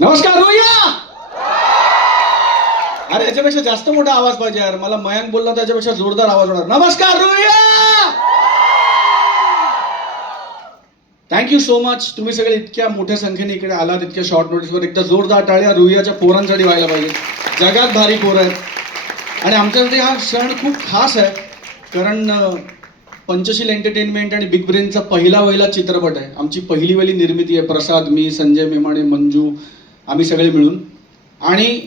नमस्कार रुया अरे याच्यापेक्षा जास्त मोठा आवाज पाहिजे यार. मला मयांक बोलला त्याच्यापेक्षा जोरदार आवाज होणार. नमस्कार रुया थँक्यू सो मच तुम्ही सगळे इतक्या मोठ्या संख्येने इकडे आलात इतक्या शॉर्ट नोटीसवर एकदा जोरदार टाळ्या रुईयाच्या पोरांसाठी व्हायला पाहिजे. जगात भारी पोरं आहेत. आणि आमच्यासाठी हा क्षण खूप खास आहे कारण पंचशील एंटरटेनमेंट आणि बिग ब्रेनचा पहिला वहिला चित्रपट आहे. आमची पहिली वहिली निर्मिती आहे. प्रसाद मी संजय मेमाणे मंजू आम्ही सगळे मिळून. आणि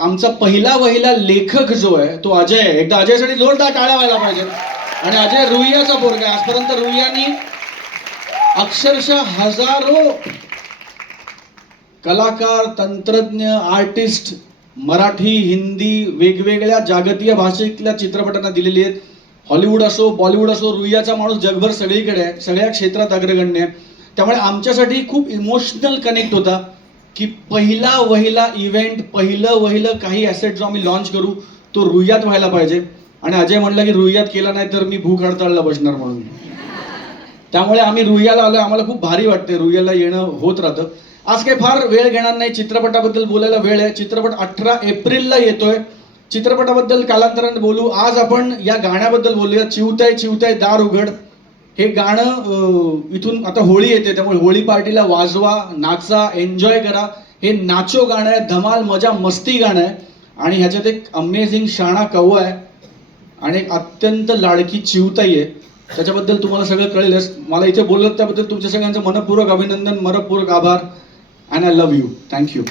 आमचा पहिला वहिला लेखक जो आहे तो अजय एकदा अजयसाठी जोरदार टाळ्या व्हायला पाहिजे आणि अजय रुईयाचा पोरगा आहे. आजपर्यंत रुईयानी अक्षरशः हजारो कलाकार तंत्रज्ञ आर्टिस्ट मराठी हिंदी वेगवेगळ्या जागतिक भाषेतल्या चित्रपटांना दिलेली आहेत. हॉलिवूड असो बॉलिवूड असो रुईयाचा माणूस जगभर सगळीकडे आहे. सगळ्या क्षेत्रात अग्रगण्य आहे. त्यामुळे आमच्यासाठी खूप इमोशनल कनेक्ट होता. की पहिला वहिला इव्हेंट पहिलं वहिलं काही ॲसेट जो आम्ही लॉन्च करू तो रुईयात व्हायला पाहिजे. आणि अजय म्हणलं की रुईयात केला नाही तर मी भूक हडताळला बसणार म्हणून. त्यामुळे आम्ही रुईयाला आलो आम्हाला खूप भारी वाटते रुईयाला येणं होत राहतं. आज काही फार वेळ घेणार नाही. चित्रपटाबद्दल बोलायला वेळ आहे. चित्रपट अठरा एप्रिलला येतोय. चित्रपटाबद्दल कालांतराने बोलू. आज आपण या गाण्याबद्दल बोलूया. चिवताय चिवताय दार उघड. हे गाणं इथून आता होळी येते त्यामुळे होळी पार्टीला वाजवा नाचा एन्जॉय करा. हे नाचो गाणं आहे धमाल मजा मस्ती गाणं आहे. आणि ह्याच्यात एक अमेझिंग शाणा कव्वा आहे. आणि एक अत्यंत लाडकी चिवताई आहे. त्याच्याबद्दल तुम्हाला सगळं कळेलच. मला इथे बोलत त्याबद्दल तुमच्या सगळ्यांचं मनपूर्वक अभिनंदन मनपूर्वक आभार. And I love you thank you